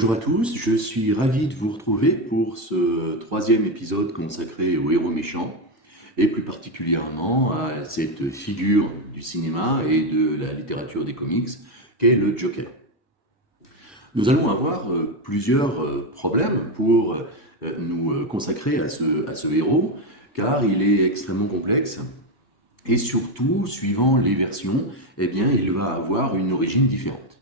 Bonjour à tous, je suis ravi de vous retrouver pour ce troisième épisode consacré aux héros méchants et plus particulièrement à cette figure du cinéma et de la littérature des comics qu'est le Joker. Nous allons avoir plusieurs problèmes pour nous consacrer à ce héros car il est extrêmement complexe et surtout, suivant les versions, eh bien, il va avoir une origine différente.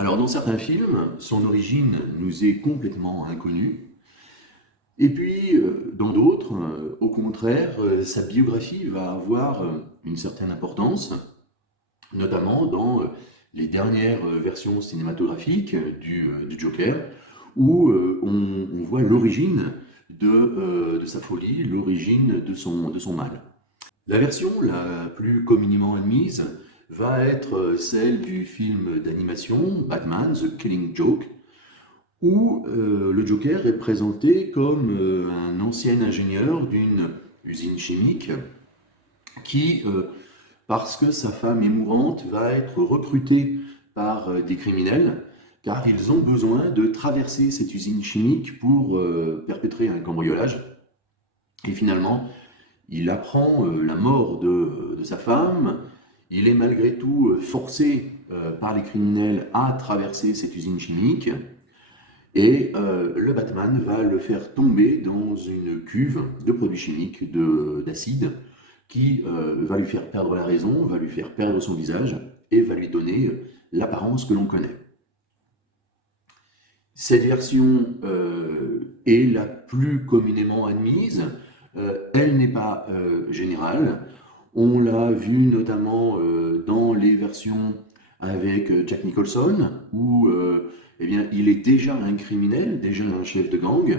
Alors, dans certains films, son origine nous est complètement inconnue. Et puis, dans d'autres, au contraire, sa biographie va avoir une certaine importance, notamment dans les dernières versions cinématographiques du Joker, où on voit l'origine de sa folie, l'origine de son mal. La version la plus communément admise va être celle du film d'animation Batman, The Killing Joke, où le Joker est présenté comme un ancien ingénieur d'une usine chimique qui, parce que sa femme est mourante, va être recruté par des criminels, car ils ont besoin de traverser cette usine chimique pour perpétrer un cambriolage. Et finalement, il apprend la mort de sa femme. Il est malgré tout forcé par les criminels à traverser cette usine chimique. Et le Batman va le faire tomber dans une cuve de produits chimiques, d'acide, qui va lui faire perdre la raison, va lui faire perdre son visage et va lui donner l'apparence que l'on connaît. Cette version est la plus communément admise. Elle n'est pas générale. On l'a vu notamment dans les versions avec Jack Nicholson, où eh bien, il est déjà un criminel, déjà un chef de gang.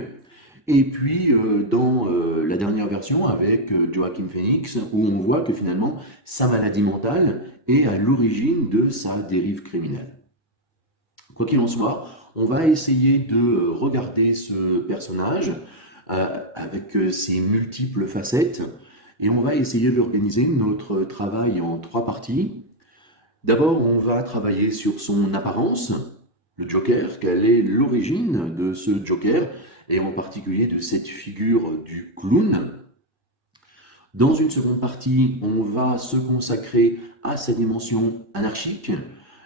Et puis dans la dernière version avec Joaquin Phoenix, où on voit que finalement sa maladie mentale est à l'origine de sa dérive criminelle. Quoi qu'il en soit, on va essayer de regarder ce personnage avec ses multiples facettes et on va essayer d'organiser notre travail en trois parties. D'abord, on va travailler sur son apparence, le Joker, quelle est l'origine de ce Joker et en particulier de cette figure du clown. Dans une seconde partie, on va se consacrer à sa dimension anarchique,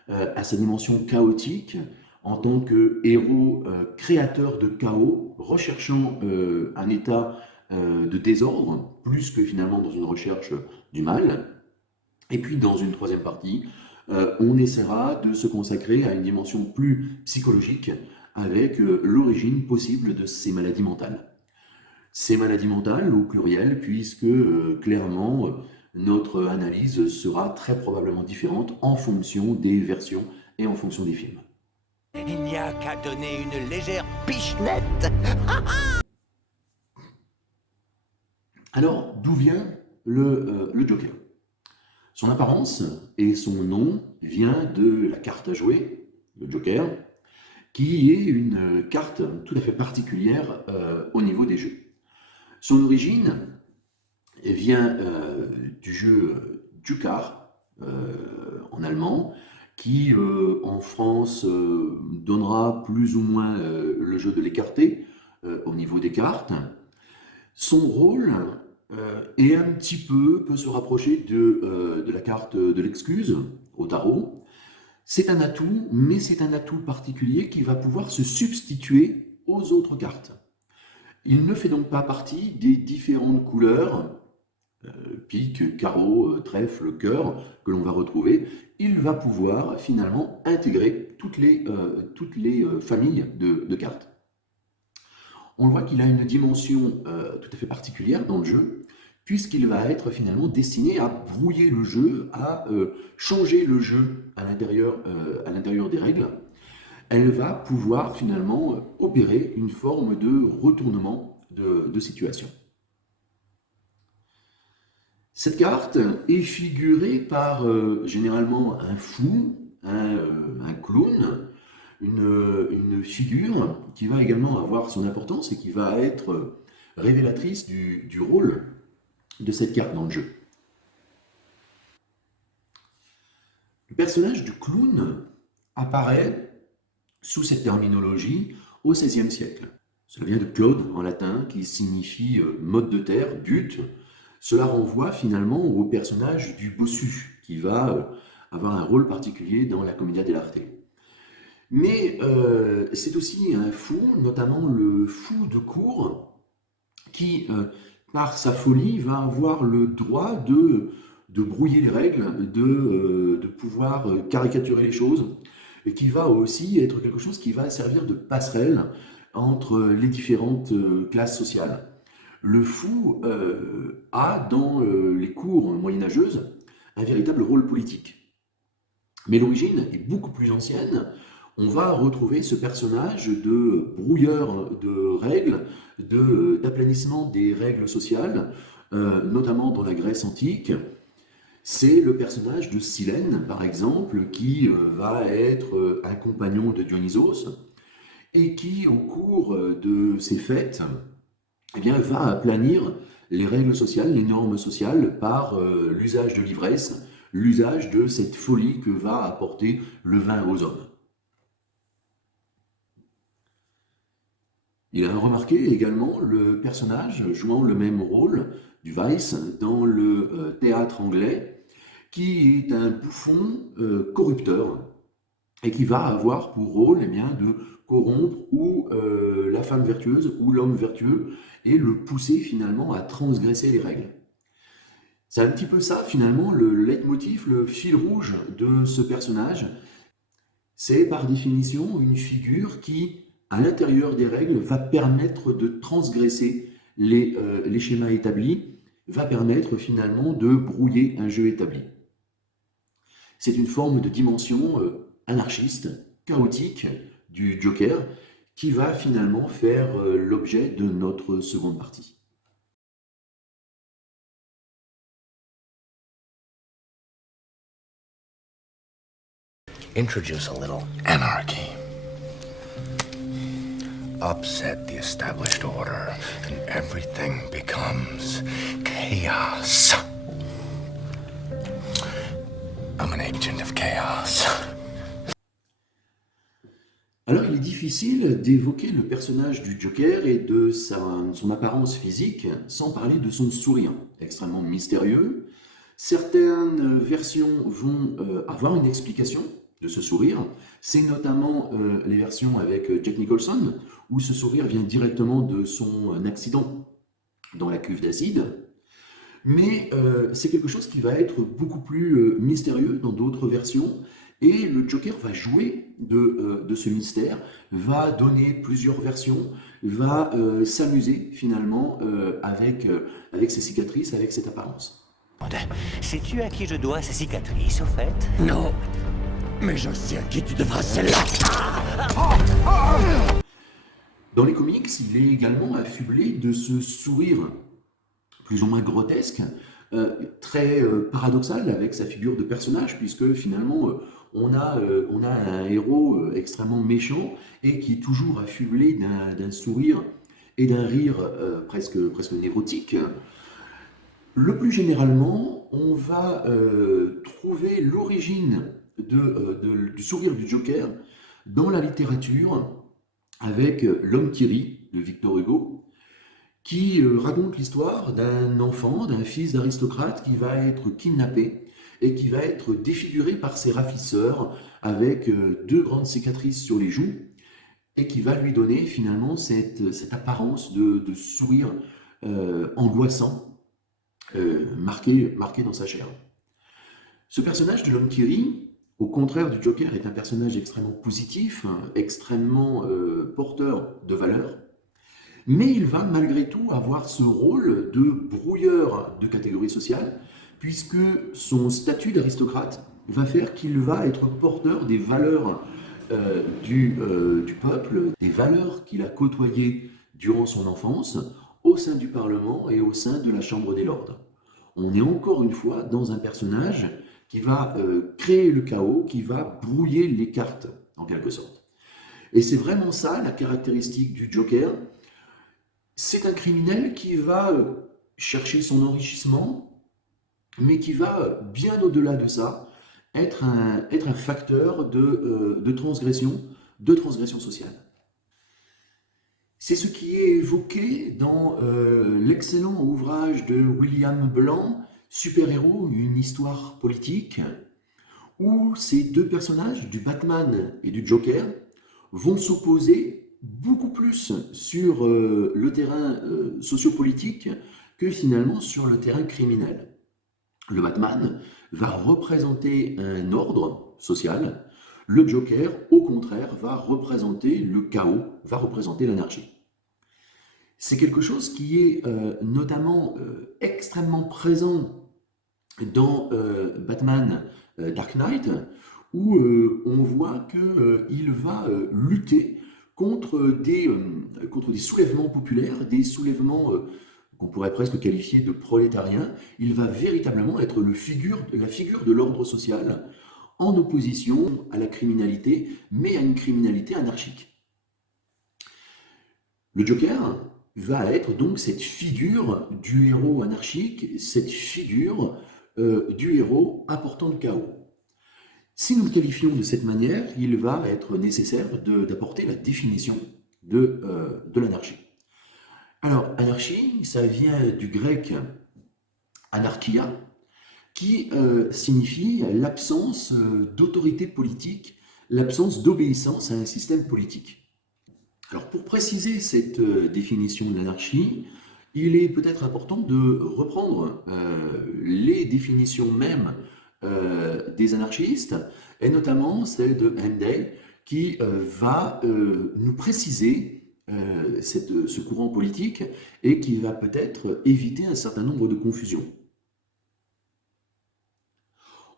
à sa dimension chaotique, en tant que héros créateur de chaos, recherchant un état de désordre, plus que finalement dans une recherche du mal. Et puis dans une troisième partie, on essaiera de se consacrer à une dimension plus psychologique, avec l'origine possible de ces maladies mentales. Ces maladies mentales au pluriel, puisque clairement notre analyse sera très probablement différente en fonction des versions et en fonction des films. Il n'y a qu'à donner une légère pichenette. Alors, d'où vient le Joker? Son apparence et son nom vient de la carte à jouer, le Joker, qui est une carte tout à fait particulière au niveau des jeux. Son origine vient du jeu Jukar, en allemand, qui en France donnera plus ou moins le jeu de l'écarté au niveau des cartes. Son rôle est un petit peu, peut se rapprocher de la carte de l'excuse au tarot. C'est un atout, mais c'est un atout particulier qui va pouvoir se substituer aux autres cartes. Il ne fait donc pas partie des différentes couleurs, pique, carreau, trèfle, cœur, que l'on va retrouver. Il va pouvoir finalement intégrer toutes les familles de cartes. On voit qu'il a une dimension tout à fait particulière dans le jeu, puisqu'il va être finalement destiné à brouiller le jeu, à changer le jeu à l'intérieur des règles. Elle va pouvoir finalement opérer une forme de retournement de situation. Cette carte est figurée par généralement un fou, un clown, une figure qui va également avoir son importance et qui va être révélatrice du rôle de cette carte dans le jeu. Le personnage du clown apparaît sous cette terminologie au XVIe siècle. Cela vient de Claude en latin qui signifie mode de terre, but. Cela renvoie finalement au personnage du bossu qui va avoir un rôle particulier dans la Commedia dell'arte. Mais c'est aussi un fou, notamment le fou de cour, qui, par sa folie, va avoir le droit de brouiller les règles, de pouvoir caricaturer les choses, et qui va aussi être quelque chose qui va servir de passerelle entre les différentes classes sociales. Le fou a, dans les cours moyenâgeuses, un véritable rôle politique. Mais l'origine est beaucoup plus ancienne. On va retrouver ce personnage de brouilleur de règles, d'aplanissement des règles sociales, notamment dans la Grèce antique. C'est le personnage de Silène, par exemple, qui va être un compagnon de Dionysos et qui, au cours de ses fêtes, eh bien, va aplanir les règles sociales, les normes sociales par l'usage de l'ivresse, l'usage de cette folie que va apporter le vin aux hommes. Il a remarqué également le personnage jouant le même rôle du Vice dans le théâtre anglais, qui est un bouffon corrupteur et qui va avoir pour rôle eh bien, de corrompre ou la femme vertueuse ou l'homme vertueux et le pousser finalement à transgresser les règles. C'est un petit peu ça finalement le leitmotiv, le fil rouge de ce personnage. C'est par définition une figure qui, à l'intérieur des règles, va permettre de transgresser les schémas établis, va permettre finalement de brouiller un jeu établi. C'est une forme de dimension anarchiste, chaotique du Joker, qui va finalement faire l'objet de notre seconde partie. Introduce a little anarchy. Upset the established order, and everything becomes chaos. I'm an agent of chaos. Alors, il est difficile d'évoquer le personnage du Joker et de son apparence physique sans parler de son sourire, extrêmement mystérieux. Certaines versions vont avoir une explication de ce sourire. C'est notamment les versions avec Jack Nicholson, où ce sourire vient directement de son accident dans la cuve d'acide. Mais c'est quelque chose qui va être beaucoup plus mystérieux dans d'autres versions. Et le Joker va jouer de ce mystère, va donner plusieurs versions, va s'amuser finalement avec ses cicatrices, avec cette apparence. Sais-tu à qui je dois ces cicatrices, au fait? Non, mais je sais à qui tu devras celle-là. Dans les comics, il est également affublé de ce sourire plus ou moins grotesque, très paradoxal avec sa figure de personnage, puisque finalement on a un héros extrêmement méchant et qui est toujours affublé d'un sourire et d'un rire presque névrotique. Le plus généralement, on va trouver l'origine du sourire du Joker dans la littérature avec L'homme qui rit de Victor Hugo, qui raconte l'histoire d'un enfant, d'un fils d'aristocrate qui va être kidnappé et qui va être défiguré par ses ravisseurs avec deux grandes cicatrices sur les joues et qui va lui donner finalement cette apparence de sourire angoissant, marqué dans sa chair. Ce personnage de l'homme qui rit, au contraire du Joker, est un personnage extrêmement positif, extrêmement porteur de valeurs, mais il va malgré tout avoir ce rôle de brouilleur de catégorie sociale, puisque son statut d'aristocrate va faire qu'il va être porteur des valeurs du peuple, des valeurs qu'il a côtoyées durant son enfance, au sein du Parlement et au sein de la Chambre des Lords. On est encore une fois dans un personnage qui va créer le chaos, qui va brouiller les cartes, en quelque sorte. Et c'est vraiment ça la caractéristique du Joker. C'est un criminel qui va chercher son enrichissement, mais qui va bien au-delà de ça être un facteur de transgression sociale. C'est ce qui est évoqué dans l'excellent ouvrage de William Blanc, Super-héros, une histoire politique, où ces deux personnages, du Batman et du Joker, vont s'opposer beaucoup plus sur le terrain sociopolitique que finalement sur le terrain criminel. Le Batman va représenter un ordre social, le Joker, au contraire, va représenter le chaos, va représenter l'anarchie. C'est quelque chose qui est notamment extrêmement présent dans Batman Dark Knight, où on voit qu'il va lutter contre des soulèvements populaires, des soulèvements qu'on pourrait presque qualifier de prolétariens. Il va véritablement être la figure de l'ordre social en opposition à la criminalité, mais à une criminalité anarchique. Le Joker va être donc cette figure du héros anarchique, cette figure du héros apportant le chaos. Si nous le qualifions de cette manière, il va être nécessaire d'apporter la définition de l'anarchie. Alors, anarchie, ça vient du grec anarchia, qui signifie l'absence d'autorité politique, l'absence d'obéissance à un système politique. Alors, pour préciser cette définition de l'anarchie, il est peut-être important de reprendre les définitions mêmes des anarchistes, et notamment celle de Handel, qui va nous préciser ce courant politique et qui va peut-être éviter un certain nombre de confusions.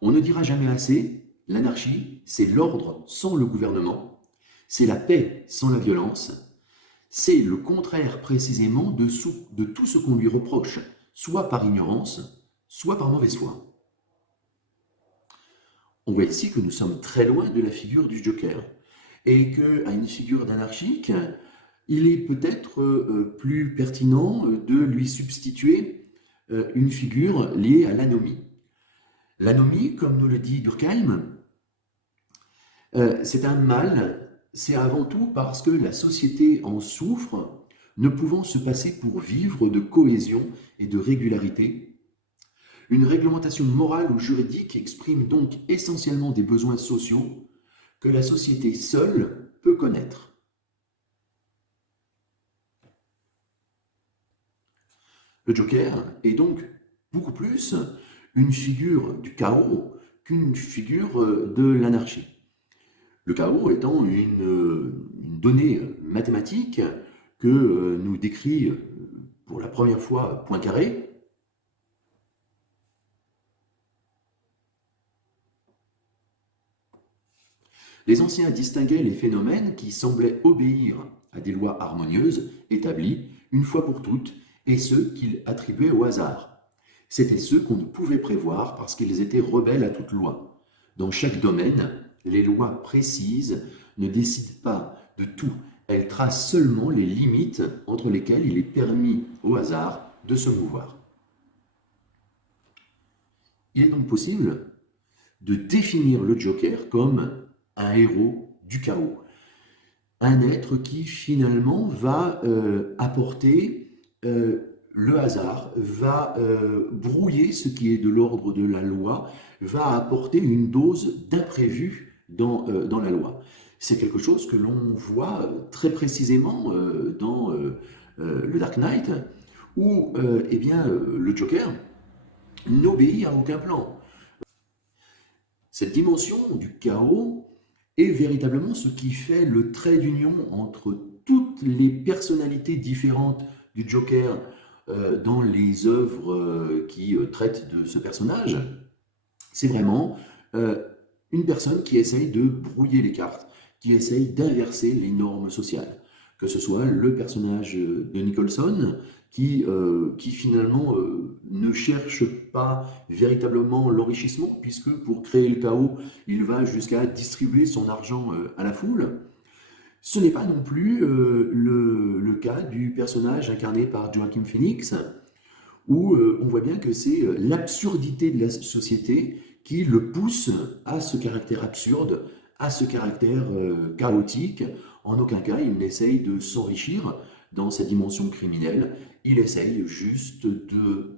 On ne dira jamais assez, l'anarchie, c'est l'ordre sans le gouvernement, c'est la paix sans la violence, c'est le contraire précisément de tout ce qu'on lui reproche, soit par ignorance, soit par mauvaise foi. On voit ici que nous sommes très loin de la figure du Joker et qu'à une figure d'anarchique, il est peut-être plus pertinent de lui substituer une figure liée à l'anomie. L'anomie, comme nous le dit Durkheim, c'est un mal, c'est avant tout parce que la société en souffre, ne pouvant se passer pour vivre de cohésion et de régularité. Une réglementation morale ou juridique exprime donc essentiellement des besoins sociaux que la société seule peut connaître. Le Joker est donc beaucoup plus une figure du chaos qu'une figure de l'anarchie. Le chaos étant une donnée mathématique que nous décrit pour la première fois Poincaré. Les anciens distinguaient les phénomènes qui semblaient obéir à des lois harmonieuses, établies une fois pour toutes, et ceux qu'ils attribuaient au hasard. C'étaient ceux qu'on ne pouvait prévoir parce qu'ils étaient rebelles à toute loi. Dans chaque domaine, les lois précises ne décident pas de tout, elles tracent seulement les limites entre lesquelles il est permis au hasard de se mouvoir. Il est donc possible de définir le Joker comme un héros du chaos, un être qui finalement va apporter le hasard, va brouiller ce qui est de l'ordre de la loi, va apporter une dose d'imprévu dans la loi. C'est quelque chose que l'on voit très précisément dans le Dark Knight, où eh bien, le Joker n'obéit à aucun plan. Cette dimension du chaos est véritablement ce qui fait le trait d'union entre toutes les personnalités différentes du Joker dans les œuvres qui traitent de ce personnage. C'est vraiment une personne qui essaye de brouiller les cartes, qui essaye d'inverser les normes sociales. Que ce soit le personnage de Nicholson, qui finalement ne cherche pas véritablement l'enrichissement, puisque pour créer le chaos, il va jusqu'à distribuer son argent à la foule. Ce n'est pas non plus le cas du personnage incarné par Joaquin Phoenix, où on voit bien que c'est l'absurdité de la société qui le pousse à ce caractère absurde, à ce caractère chaotique. En aucun cas, il n'essaye de s'enrichir dans sa dimension criminelle, il essaye juste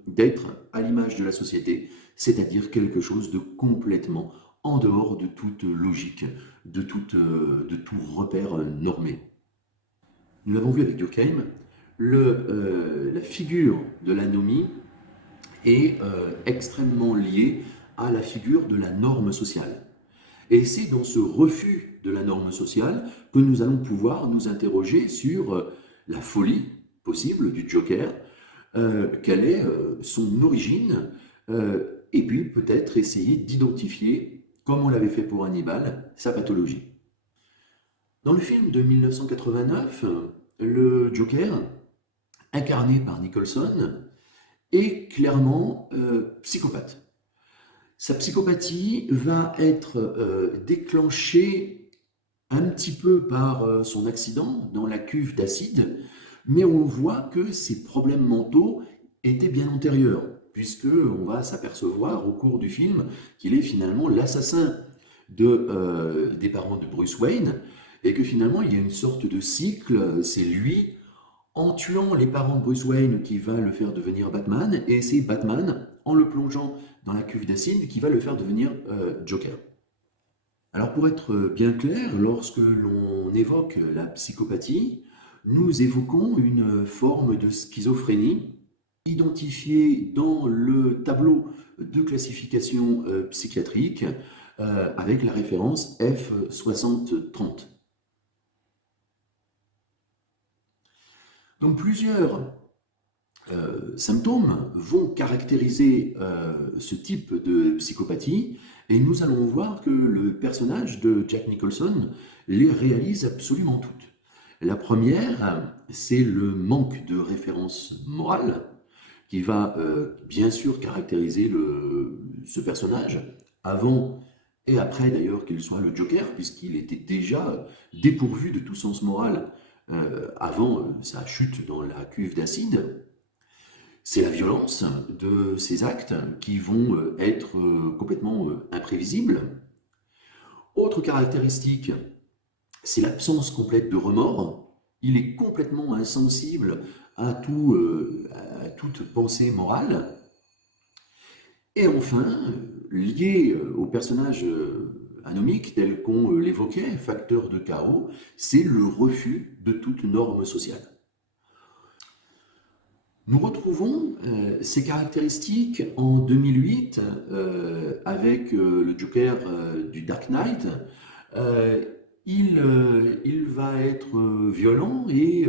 d'être à l'image de la société, c'est-à-dire quelque chose de complètement en dehors de toute logique, de tout repère normé. Nous l'avons vu avec Durkheim, la figure de l'anomie est extrêmement liée à la figure de la norme sociale. Et c'est dans ce refus de la norme sociale que nous allons pouvoir nous interroger sur la folie possible du Joker, quelle est son origine, et puis peut-être essayer d'identifier, comme on l'avait fait pour Hannibal, sa pathologie. Dans le film de 1989, le Joker, incarné par Nicholson, est clairement psychopathe. Sa psychopathie va être déclenchée un petit peu par son accident dans la cuve d'acide, mais on voit que ses problèmes mentaux étaient bien antérieurs, puisqu'on va s'apercevoir au cours du film qu'il est finalement l'assassin des parents de Bruce Wayne, et que finalement il y a une sorte de cycle, c'est lui, en tuant les parents de Bruce Wayne, qui va le faire devenir Batman, et c'est Batman, en le plongeant dans la cuve d'acide, qui va le faire devenir Joker. Alors pour être bien clair, lorsque l'on évoque la psychopathie, nous évoquons une forme de schizophrénie identifiée dans le tableau de classification psychiatrique avec la référence F6030. Donc plusieurs symptômes vont caractériser ce type de psychopathie, et nous allons voir que le personnage de Jack Nicholson les réalise absolument toutes. La première, c'est le manque de référence morale qui va bien sûr caractériser ce personnage avant et après d'ailleurs qu'il soit le Joker, puisqu'il était déjà dépourvu de tout sens moral avant sa chute dans la cuve d'acide. C'est la violence de ces actes qui vont être complètement imprévisibles. Autre caractéristique, c'est l'absence complète de remords. Il est complètement insensible à toute pensée morale. Et enfin, lié au personnage anomique tel qu'on l'évoquait, facteur de chaos, c'est le refus de toute norme sociale. Nous retrouvons ces caractéristiques en 2008 avec le Joker du Dark Knight. Il va être violent et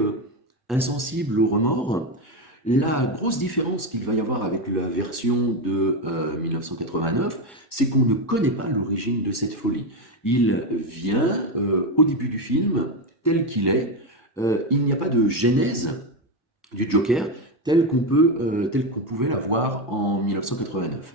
insensible aux remords. La grosse différence qu'il va y avoir avec la version de 1989, c'est qu'on ne connaît pas l'origine de cette folie. Il vient au début du film tel qu'il est. Il n'y a pas de genèse du Joker tel qu'on pouvait la voir en 1989.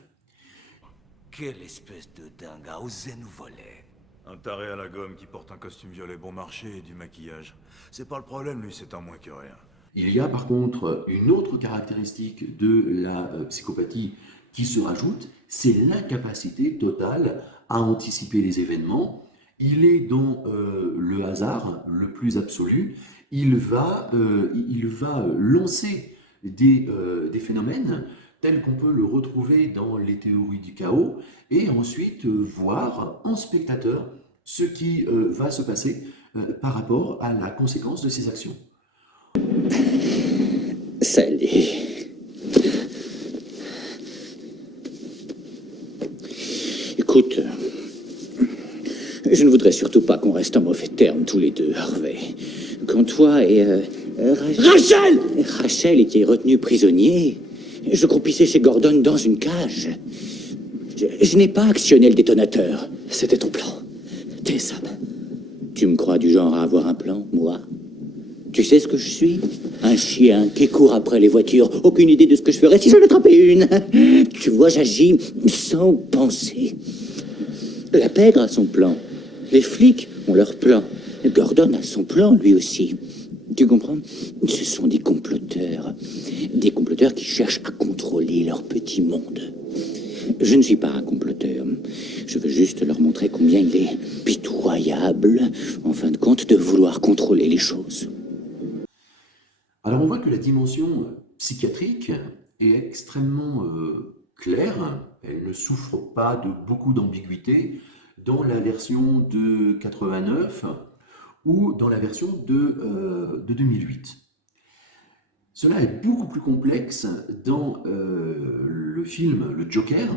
Quelle espèce de dingue a osé nous voler? Un taré à la gomme qui porte un costume violet bon marché et du maquillage. C'est pas le problème, lui, c'est un moins que rien. Il y a par contre une autre caractéristique de la psychopathie qui se rajoute, c'est l'incapacité totale à anticiper les événements. Il est dans le hasard le plus absolu. Il va lancer des phénomènes tels qu'on peut le retrouver dans les théories du chaos, et ensuite voir en spectateur ce qui va se passer par rapport à la conséquence de ses actions. Salut. Écoute, je ne voudrais surtout pas qu'on reste en mauvais termes tous les deux, Harvey. Quand toi et Rachel étaient retenus prisonniers, je croupissais chez Gordon dans une cage. Je n'ai pas actionné le détonateur. C'était ton plan. Tes hommes. Tu me crois du genre à avoir un plan, moi? Tu sais ce que je suis? Un chien qui court après les voitures. Aucune idée de ce que je ferais si j'en attrapais une. Tu vois, j'agis sans penser. La pègre a son plan. Les flics ont leur plan. Gordon a son plan, lui aussi. Tu comprends? Ce sont des comploteurs. Des comploteurs qui cherchent à contrôler leur petit monde. Je ne suis pas un comploteur. Je veux juste leur montrer combien il est pitoyable, en fin de compte, de vouloir contrôler les choses. Alors on voit que la dimension psychiatrique est extrêmement claire, elle ne souffre pas de beaucoup d'ambiguïté dans la version de 89 ou dans la version de 2008. Cela est beaucoup plus complexe dans le film Le Joker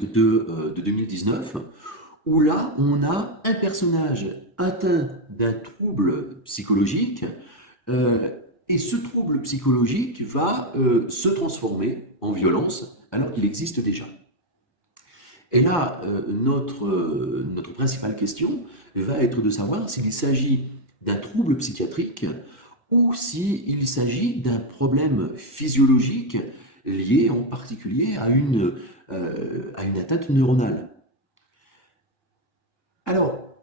de 2019, où là on a un personnage atteint d'un trouble psychologique, et ce trouble psychologique va se transformer en violence alors qu'il existe déjà. Et là, notre principale question va être de savoir s'il s'agit d'un trouble psychiatrique ou s'il s'agit d'un problème physiologique lié en particulier à une atteinte neuronale. Alors,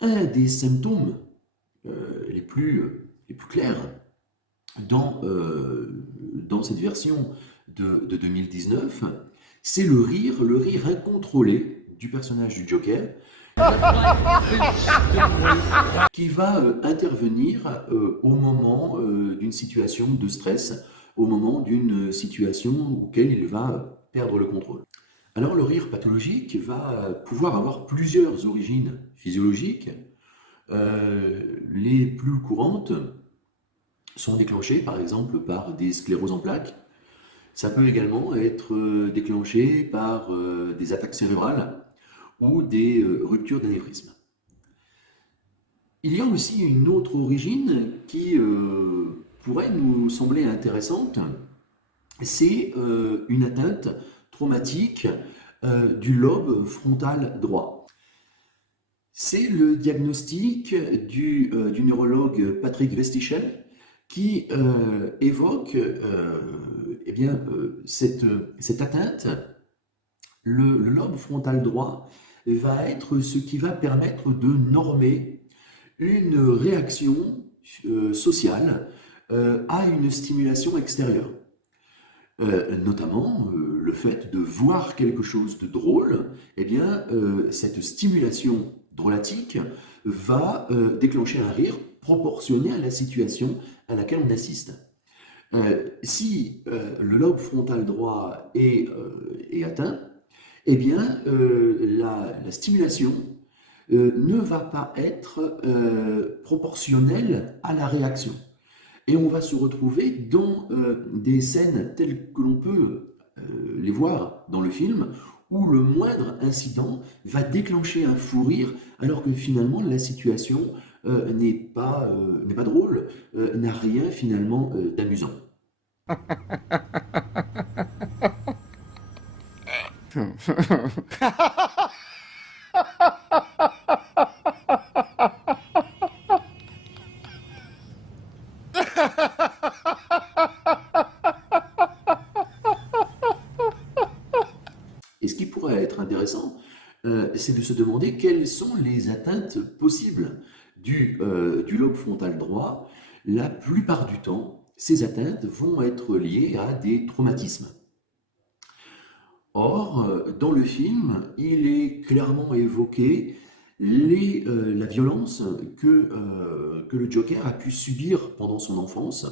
un des symptômes les plus clairs dans cette version de 2019, c'est le rire incontrôlé du personnage du Joker, qui va intervenir au moment d'une situation de stress, au moment d'une situation auquel il va perdre le contrôle. Alors le rire pathologique va pouvoir avoir plusieurs origines physiologiques. Les plus courantes sont déclenchées par exemple par des scléroses en plaques. Ça peut également être déclenché par des attaques cérébrales ou des ruptures d'anévrisme. Il y a aussi une autre origine qui pourrait nous sembler intéressante, c'est une atteinte traumatique du lobe frontal droit. C'est le diagnostic du neurologue Patrick Vestichel qui évoque cette atteinte. Le lobe frontal droit va être ce qui va permettre de normer une réaction sociale à une stimulation extérieure. Notamment le fait de voir quelque chose de drôle, cette stimulation drôlatique va déclencher un rire proportionné à la situation à laquelle on assiste. Si le lobe frontal droit est atteint, la stimulation ne va pas être proportionnelle à la réaction. Et on va se retrouver dans des scènes telles que l'on peut les voir dans le film, où le moindre incident va déclencher un fou rire, alors que finalement la situation n'est pas drôle, n'a rien finalement d'amusant. Et ce qui pourrait être intéressant, c'est de se demander quelles sont les atteintes possibles du lobe frontal droit. La plupart du temps, ces atteintes vont être liées à des traumatismes. Or, dans le film, il est clairement évoqué la violence que le Joker a pu subir pendant son enfance,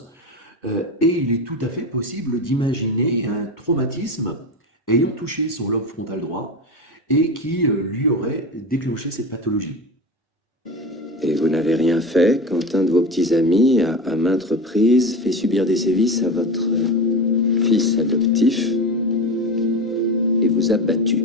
et il est tout à fait possible d'imaginer un traumatisme ayant touché son lobe frontal droit et qui lui aurait déclenché cette pathologie. Et vous n'avez rien fait quand un de vos petits amis a, à maintes reprises, fait subir des sévices à votre fils adoptif et vous a battu.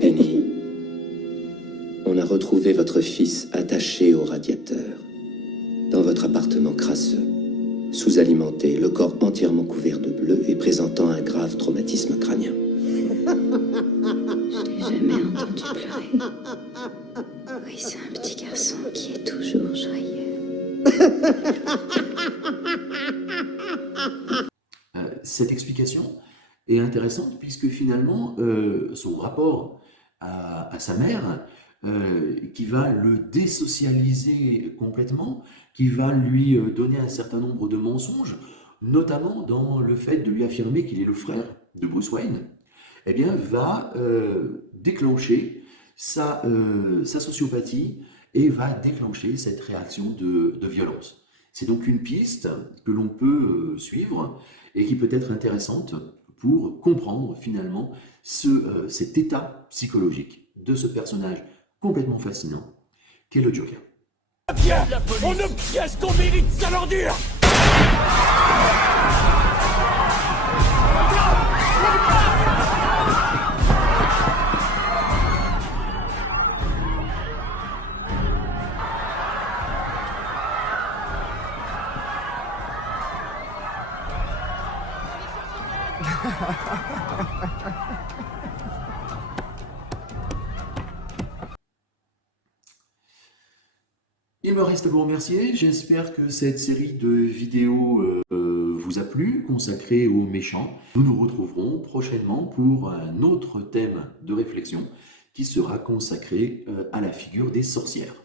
Penny, on a retrouvé votre fils attaché au radiateur, dans votre appartement crasseux, sous-alimenté, le corps entièrement couvert de bleu et présentant un grave traumatisme crânien. Je n'ai jamais entendu pleurer. Oui, c'est un petit garçon qui est toujours joyeux. Cette est intéressante puisque finalement, son rapport à sa mère, qui va le désocialiser complètement, qui va lui donner un certain nombre de mensonges, notamment dans le fait de lui affirmer qu'il est le frère de Bruce Wayne, eh bien, va déclencher sa sociopathie et va déclencher cette réaction de violence. C'est donc une piste que l'on peut suivre et qui peut être intéressante pour comprendre finalement cet état psychologique de ce personnage complètement fascinant qu'est le Joker. On ne pièce qu'on mérite sale ordure. Il me reste à vous remercier. J'espère que cette série de vidéos vous a plu, consacrée aux méchants. Nous nous retrouverons prochainement pour un autre thème de réflexion qui sera consacré à la figure des sorcières.